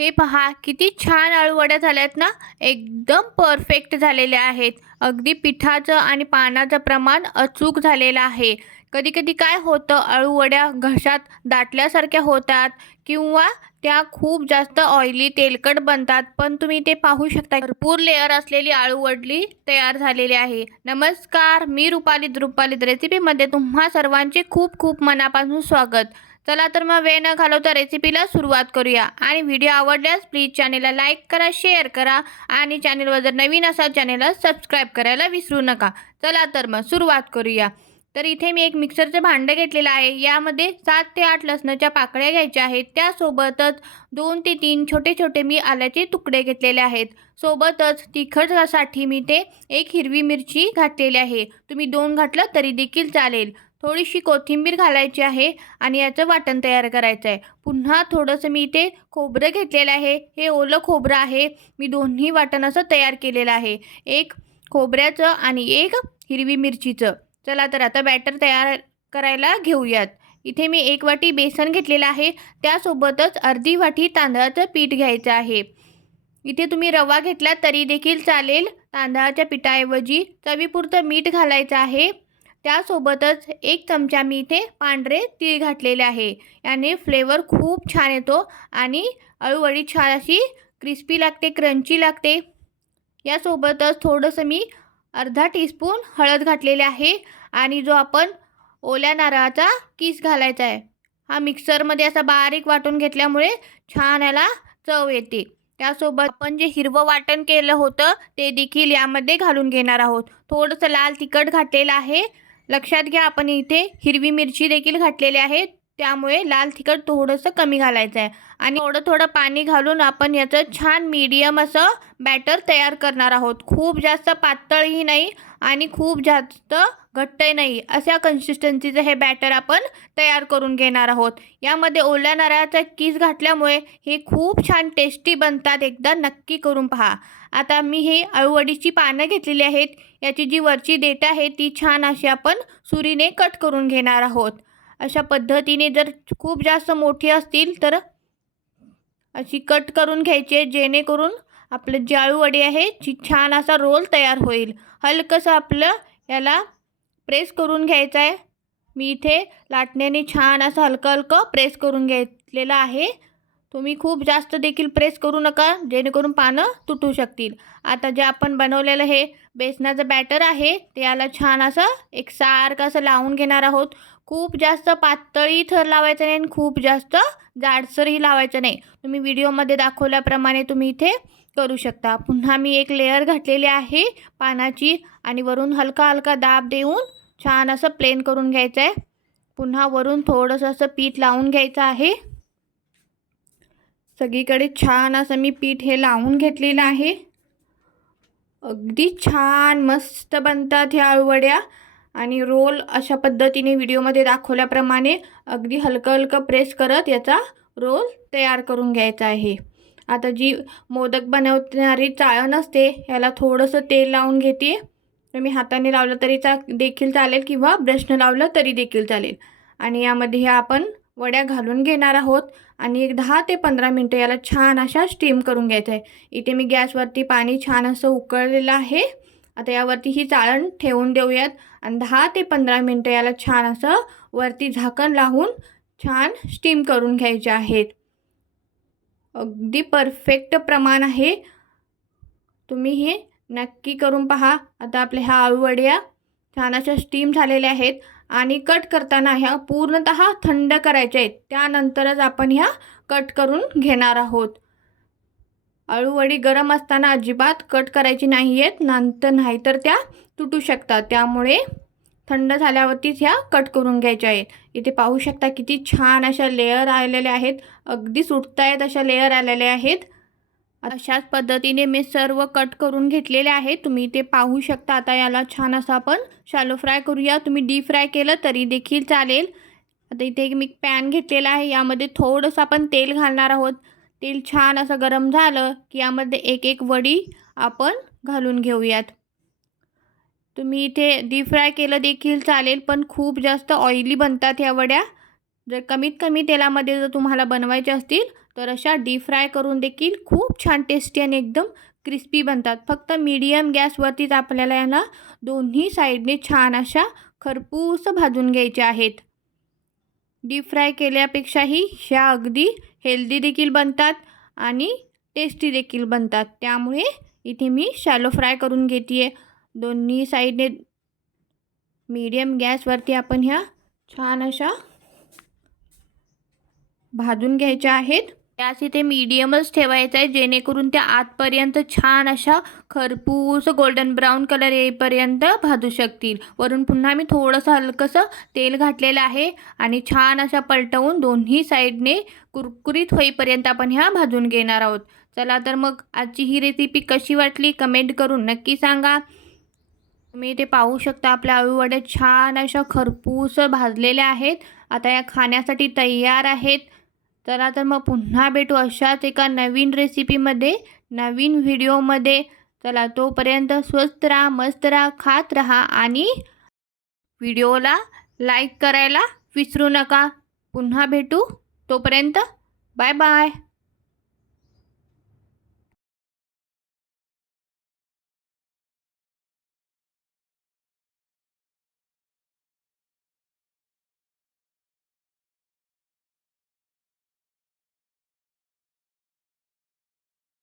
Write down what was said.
हे पहा किती छान अळूवड्या झाल्यात ना. एकदम परफेक्ट झालेल्या आहेत. अगदी पिठाचं आणि पाण्याचं प्रमाण अचूक झालेलं आहे. कधी कधी काय होतं, अळूवड्या घशात दाटल्यासारख्या होतात किंवा त्या खूप जास्त ऑइली तेलकट बनतात. पण तुम्ही ते पाहू शकता, भरपूर लेअर असलेली अळूवडी तयार झालेली आहे. नमस्कार, मी रुपाली रेसिपीमध्ये तुम्हा सर्वांचे खूप खूप मनापासून स्वागत. चला तर मग वेळ न घालवता रेसिपीला सुरुवात करूया. आणि व्हिडिओ आवडल्यास प्लीज चॅनेलला लाईक करा, शेअर करा आणि चॅनेलवर जर नवीन असाल चॅनेलला सबस्क्राईब करायला विसरू नका. चला तर मग सुरुवात करूया. तर इथे मी एक मिक्सरचं भांडं घेतलेलं आहे. यामध्ये 7 ते 8 लसणाच्या पाकळ्या घ्यायच्या आहेत. त्यासोबतच 2 ते 3 छोटे छोटे मी आल्याचे तुकडे घेतलेले आहेत. सोबतच तिखटसाठी मी ते एक हिरवी मिरची घातलेली आहे. तुम्ही 2 घातलं तरी देखील चालेल. थोडीशी कोथिंबीर घालायची आहे आणि याचं वाटण तयार करायचं आहे. पुन्हा थोडंसं मी इथे खोबरं घेतलेलं आहे. हे ओलं खोबरं आहे. मी दोन्ही वाटण असं तयार केलेलं आहे, एक खोबऱ्याचं आणि एक हिरवी मिरचीचं. चला तर आता बॅटर तयार करायला घेऊयात. इथे मी 1 वाटी बेसन घेतलेलं आहे. त्यासोबतच अर्धी वाटी तांदळाचं पीठ घ्यायचं आहे. इथे तुम्ही रवा घेतला तरी देखील चालेल. तांदळाच्या पिठाऐवजी चवीपुरतं मीठ घालायचं आहे. त्यासोबतच 1 चमचा मी इथे पांढरे तीळ घातलेले आहे. याने फ्लेवर खूप छान येतो आणि अळूवडी छान अशी क्रिस्पी लागते, क्रंची लागते. यासोबतच थोडंसं मी अर्धा टीस्पून हळद घातलेले आहे आणि जो आपण ओल्या नारळाचा किस घालायचा आहे. हा मिक्सरमध्ये असा बारीक वाटून घेतल्यामुळे छान याला चव येते. त्यासोबत आपण जे हिरवं वाटण केलं होतं ते देखील यामध्ये घालून घेणार आहोत. थोडंसं लाल तिखट घातलेलं आहे. लक्षात घ्या, आपण इथे हिरवी मिरची देखील घातलेली आहे, त्यामुळे लाल तिखट थोडंसं कमी घालायचं आहे. आणि थोडं थोडं पाणी घालून आपण याचं छान मीडियम असं बॅटर तयार करणार आहोत. खूप जास्त पातळही नाही आणि खूप जास्त घट्टही नाही, अशा कन्सिस्टन्सीचं हे बॅटर आपण तयार करून घेणार आहोत. यामध्ये ओल्या नारळाचा किस घातल्यामुळे हे खूप छान टेस्टी बनतात. एकदा नक्की करून पहा. आता मी हे अळूवडीची पानं घेतलेली आहेत. याची जी वरची देठ आहे ती छान अशी आपण सुरीने कट करून घेणार आहोत. अशा पद्धतीने जर खूप जास्त मोठी असतील तर अशी कट करून घ्यायची, जेणेकरून आपलं जे अळूवडी आहे ती छान असा रोल तयार होईल. हलकंसं आपलं याला प्रेस करून घ्यायचं आहे. मी इथे लाटण्याने छान असं हलकं हलकं प्रेस करून घेतलेलं आहे. तुम्ही खूप जास्त देखील प्रेस करू नका, जेणेकरून पानं तुटू शकतील. आता जे आपण बनवलेलं हे बेसनाचं बॅटर आहे ते याला छान असं एकसारखं असं लावून घेणार आहोत. खूप जास्त पातळही थर लावायचं नाही आणि खूप जास्त जाडसरही लावायचं नाही. तुम्ही व्हिडिओमध्ये दाखवल्याप्रमाणे तुम्ही इथे करू शकता. पुन्हा मी एक लेअर घातलेली आहे पानाची आणि वरून हलका हलका दाब देऊन छान असं प्लेन करून घ्यायचं आहे. पुन्हा वरून थोडंसं असं पीठ लावून घ्यायचं आहे. सगळीकडे छान असं मी पीठ हे लावून घेतलेलं आहे. अगदी छान मस्त बनतात ह्या अळूवड्या. आणि रोल अशा पद्धतीने व्हिडिओमध्ये दाखवल्याप्रमाणे अगदी हलकं हलकं प्रेस करत याचा रोल तयार करून घ्यायचा आहे. आता जी मोदक बनवणारी चाळण असते याला थोडंसं तेल लावून घेते. तुम्ही हाताने लावलं तरी देखील चालेल किंवा ब्रशनं लावलं तरी देखील चालेल. आणि यामध्ये ह्या आपण वड्या घालून घेणार आहोत आणि एक 10 ते 15 मिनटं याला छान अशा स्टीम करून घ्यायचं आहे. इथे मी गॅसवरती पाणी छान असं उकळलेलं आहे. आता यावरती ही चाळण ठेवून देऊयात आणि 10 ते 15 मिनटं याला छान असं वरती झाकण लावून छान स्टीम करून घ्यायचे आहेत. अगदी परफेक्ट प्रमाण आहे. तुम्ही हे नक्की करून पहा. आता आपल्या ह्या अळूवड्या छान अशा स्टीम झालेल्या आहेत आणि कट करताना ह्या पूर्णतः थंड करायच्या आहेत. त्यानंतरच आपण ह्या कट करून घेणार आहोत. अळूवडी गरम असताना अजिबात कट करायची नाही आहेत, नाहीतर त्या तुटू शकतात. त्यामुळे थंड झाल्यावरतीच ह्या कट करून घ्यायच्या आहेत. इथे पाहू शकता किती छान अशा लेअर आलेल्या आहेत. अगदी सुटतायत अशा लेअर आलेल्या आहेत. अशाच पद्धतीने मी सर्व कट करून घेतलेले आहेत. तुम्ही इथे पाहू शकता. आता याला छान असं आपण शॅलो फ्राय करूया. तुम्ही डीप फ्राय केलं तरी देखील चालेल. आता इथे एक मी पॅन घेतलेला आहे. यामध्ये थोडंसं आपण तेल घालणार आहोत. तेल छान असं गरम झालं की यामध्ये एक एक वडी आपण घालून घेऊयात. तुम्ही इथे डीप फ्राय केलं देखील चालेल, पण खूप जास्त ऑइली बनतात ह्या वड्या. जर कमीत कमी तेलामध्ये जर तुम्हाला बनवायच्या असतील तर अशा डीप फ्राय करून देखील खूप छान टेस्टी आणि एकदम क्रिस्पी बनतात. फक्त मीडियम गॅसवरतीच आपल्याला यांना दोन्ही साईडने छान अशा खरपूस भाजून घ्यायच्या आहेत. डीप फ्राय केल्यापेक्षाही ह्या अगदी हेल्दी देखील बनतात आणि टेस्टी देखील बनतात. त्यामुळे इथे मी शॅलो फ्राय करून घेते आहे. दोन्ही साईडने मीडियम गॅसवरती आपण ह्या छान अशा भाजून घ्यायच्या आहेत. गॅस इथे मीडियमच ठेवायचा आहे, जेणेकरून त्या आतपर्यंत छान अशा खरपूस गोल्डन ब्राऊन कलर येईपर्यंत भाजू शकतील. वरून पुन्हा मी थोडंसं हलकंसं तेल घातलेलं आहे आणि छान अशा पलटवून दोन्ही साईडने कुरकुरीत होईपर्यंत आपण ह्या भाजून घेणार आहोत. चला तर मग आजची ही रेसिपी कशी वाटली कमेंट करून नक्की सांगा. तुम्ही इथे पाहू शकता आपल्या अळूवड्या छान अशा खरपूस भाजलेल्या आहेत. आता या खाण्यासाठी तयार आहेत. चला तर मग पुन्हा भेटू अशाच एका नवीन रेसिपीमध्ये, नवीन व्हिडिओमध्ये. चला तोपर्यंत स्वस्त राहा, मस्त राहा, खात राहा आणि व्हिडिओला लाईक करायला विसरू नका. पुन्हा भेटू तोपर्यंत बाय बाय.